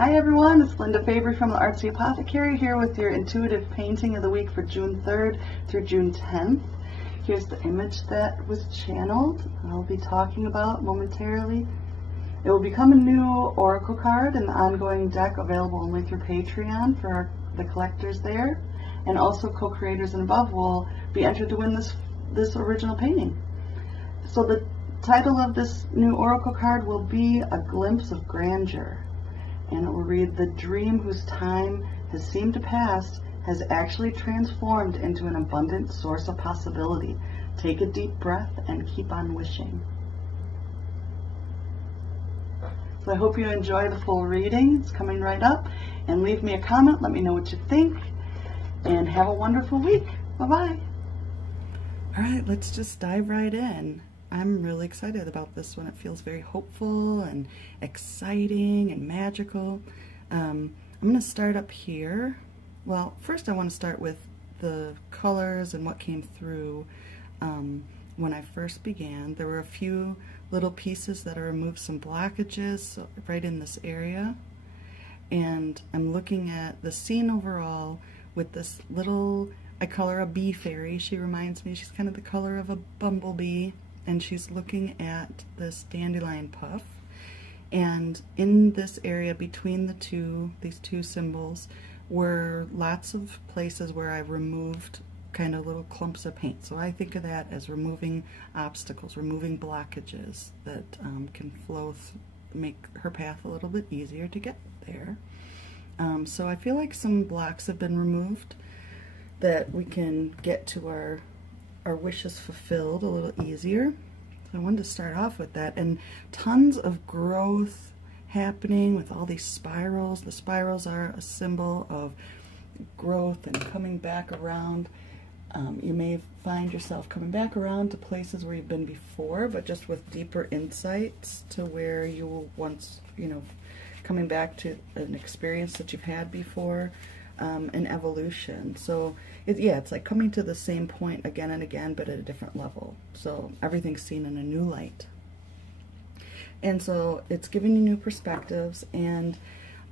Hi everyone, it's Linda Fabry from the Artsy Apothecary here with your intuitive painting of the week for June 3rd through June 10th. Here's the image that was channeled, I'll be talking about momentarily. It will become a new oracle card, an ongoing deck available only through Patreon for the collectors there, and also co-creators and above will be entered to win this original painting. So the title of this new oracle card will be A Glimpse of Grandeur. And it will read, the dream whose time has seemed to pass has actually transformed into an abundant source of possibility. Take a deep breath and keep on wishing. So I hope you enjoy the full reading. It's coming right up. And leave me a comment. Let me know what you think. And have a wonderful week. Bye-bye. All right, let's just dive right in. I'm really excited about this one. It feels very hopeful and exciting and magical. I'm going to start up here. Well, first I want to start with the colors and what came through when I first began. There were a few little pieces that I removed some blockages right in this area. And I'm looking at the scene overall with this little, I call her a bee fairy. She reminds me, she's kind of the color of a bumblebee. And she's looking at this dandelion puff, and in this area between these two symbols were lots of places where I've removed kind of little clumps of paint. So I think of that as removing obstacles, removing blockages that can make her path a little bit easier to get there. So I feel like some blocks have been removed that we can get to our wishes fulfilled a little easier. So I wanted to start off with that, and tons of growth happening with all these spirals. The spirals are a symbol of growth and coming back around. You may find yourself coming back around to places where you've been before, but just with deeper insights to where you were once, coming back to an experience that you've had before. An evolution. So it's like coming to the same point again and again, but at a different level. So everything's seen in a new light. And so it's giving you new perspectives, and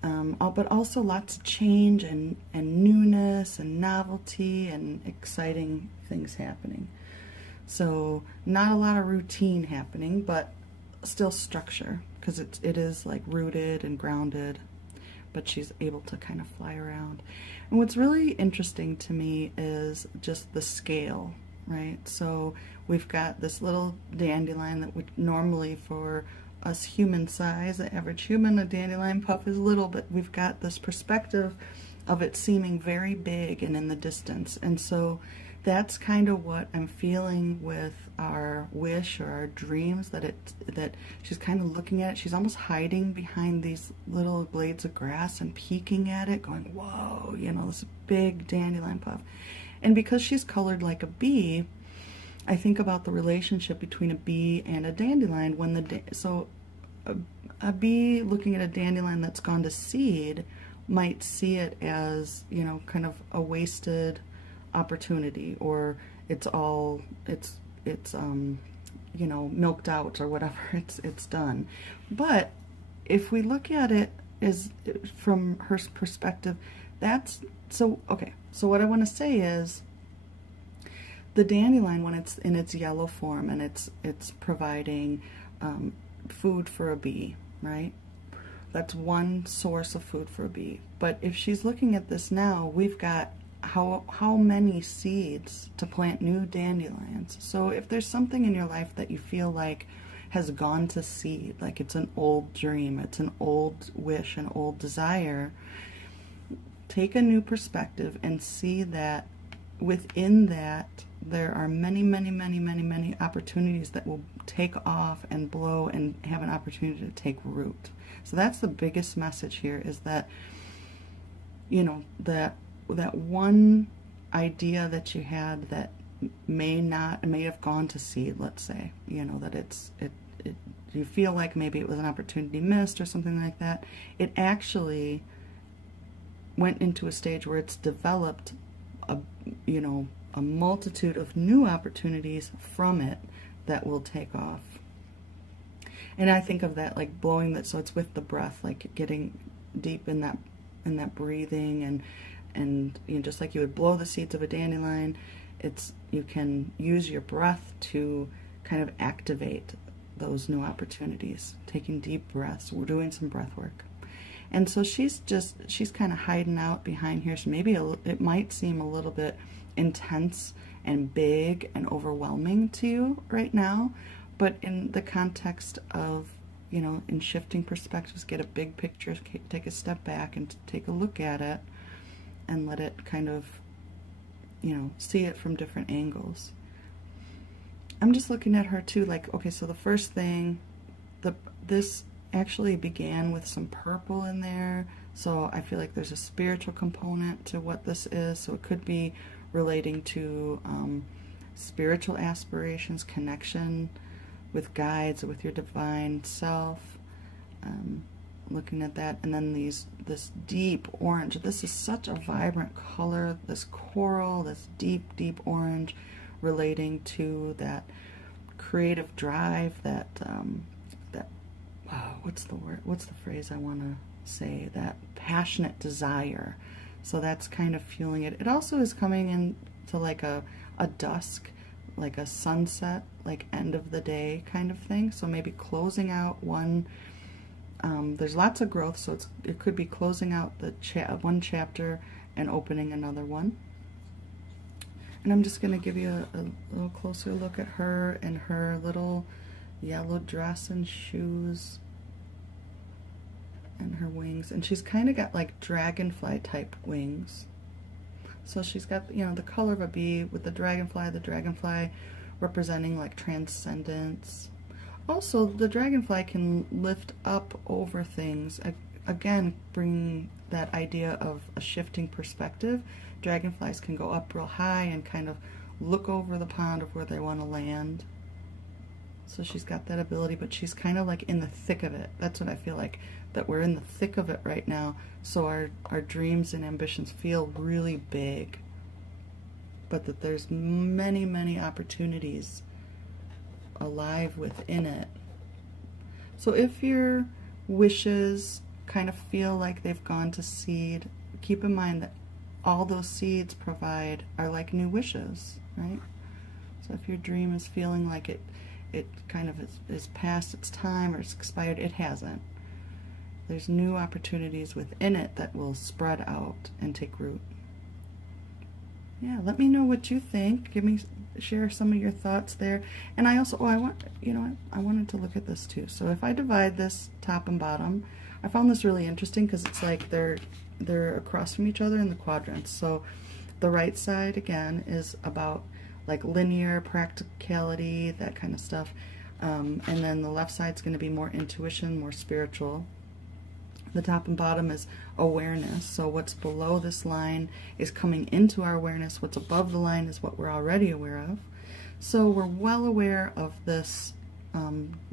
but also lots of change and newness and novelty and exciting things happening. So not a lot of routine happening, but still structure, because it is like rooted and grounded. But she's able to kind of fly around. And what's really interesting to me is just the scale, right? So we've got this little dandelion that would normally, for us human size, the average human, a dandelion puff is little, but we've got this perspective of it seeming very big and in the distance. And so that's kind of what I'm feeling with our wish or our dreams, that she's kind of looking at it. She's almost hiding behind these little blades of grass and peeking at it, going, whoa, this big dandelion puff. And because she's colored like a bee, I think about the relationship between a bee and a dandelion. So a bee looking at a dandelion that's gone to seed might see it as, kind of a wasted opportunity, or it's milked out, or whatever, it's done. But if we look at it as from her perspective, that's so okay. So what I want to say is, the dandelion, when it's in its yellow form and it's providing food for a bee, right? That's one source of food for a bee. But if she's looking at this now, we've got how many seeds to plant new dandelions. So if there's something in your life that you feel like has gone to seed, like it's an old dream, it's an old wish, an old desire, take a new perspective and see that within that there are many, many, many, many, many opportunities that will take off and blow and have an opportunity to take root. So that's the biggest message here, is that, that one idea that you had that may have gone to seed, let's say, that you feel like maybe it was an opportunity missed or something like that. It actually went into a stage where it's developed a multitude of new opportunities from it that will take off. And I think of that like blowing that, so it's with the breath, like deep in that breathing, and you know, just like you would blow the seeds of a dandelion, you can use your breath to kind of activate those new opportunities, taking deep breaths. We're doing some breath work. And so she's kind of hiding out behind here. So maybe it might seem a little bit intense and big and overwhelming to you right now, but in the context of, you know, in shifting perspectives, get a big picture, take a step back and take a look at it and let it kind of, you know, see it from different angles. I'm just looking at her too, like, okay, so the first thing, this actually began with some purple in there, so I feel like there's a spiritual component to what this is. So it could be relating to spiritual aspirations, connection with guides, with your divine self. Looking at that, and then this deep orange. This is such a vibrant color, this coral, this deep orange, relating to that creative drive, that what's the word, what's the phrase I want to say, that passionate desire. So that's kind of fueling it. It also is coming into like a dusk, like a sunset, like end of the day kind of thing. So maybe closing out one, there's lots of growth, so it could be closing out the one chapter and opening another one. And I'm just going to give you a little closer look at her and her little yellow dress and shoes and her wings. And she's kind of got like dragonfly type wings. So she's got, you know, the color of a bee with the dragonfly representing like transcendence. Also, the dragonfly can lift up over things. Again, bringing that idea of a shifting perspective. Dragonflies can go up real high and kind of look over the pond of where they want to land. So she's got that ability, but she's kind of like in the thick of it. That's what I feel like, that we're in the thick of it right now. So our dreams and ambitions feel really big, but that there's many opportunities alive within it. So if your wishes kind of feel like they've gone to seed, keep in mind that all those seeds are like new wishes, right? So if your dream is feeling like it kind of is past its time or it's expired, it hasn't. There's new opportunities within it that will spread out and take root. Yeah, let me know what you think. Share some of your thoughts there. And I also, I wanted to look at this too. So if I divide this top and bottom, I found this really interesting because it's like they're across from each other in the quadrants. So the right side, again, is about like linear practicality, that kind of stuff. And then the left side's going to be more intuition, more spiritual. The top and bottom is awareness. So what's below this line is coming into our awareness. What's above the line is what we're already aware of. So we're well aware of this,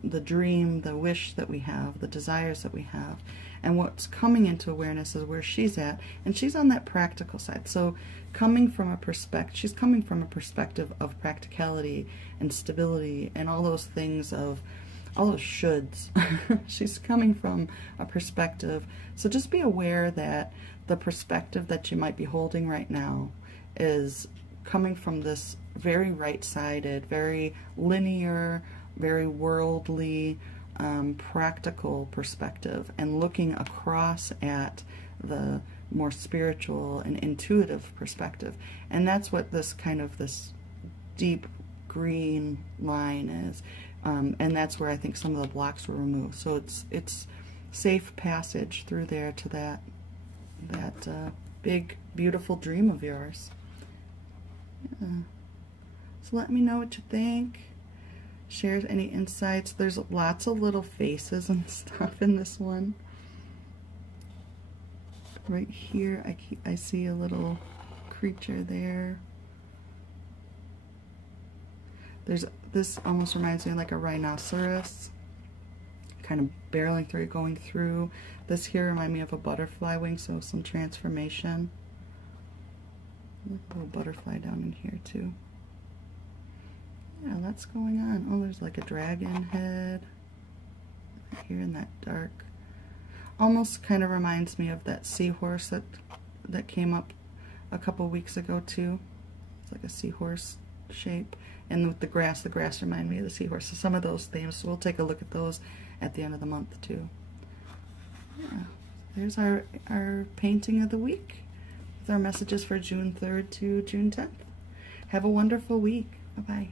the dream, the wish that we have, the desires that we have. And what's coming into awareness is where she's at, and she's on that practical side. So coming from a perspective, she's coming from a perspective of practicality and stability and all those things, of all those shoulds. She's coming from a perspective. So just be aware that the perspective that you might be holding right now is coming from this very right-sided, very linear, very worldly, practical perspective, and looking across at the more spiritual and intuitive perspective. And that's what this kind of this deep green line is. And that's where I think some of the blocks were removed. So it's safe passage through there to that big, beautiful dream of yours. Yeah. So let me know what you think. Share any insights. There's lots of little faces and stuff in this one. Right here, I see a little creature there. This almost reminds me of like a rhinoceros, kind of barreling through, going through. This here reminds me of a butterfly wing, so some transformation. A little butterfly down in here too. Yeah, lots going on. Oh, there's like a dragon head right here in that dark. Almost kind of reminds me of that seahorse that came up a couple weeks ago too. It's like a seahorse shape. And with the grass reminded me of the seahorse. So some of those themes, so we'll take a look at those at the end of the month too. Yeah. There's our painting of the week with our messages for June 3rd to June 10th. Have a wonderful week. Bye-bye.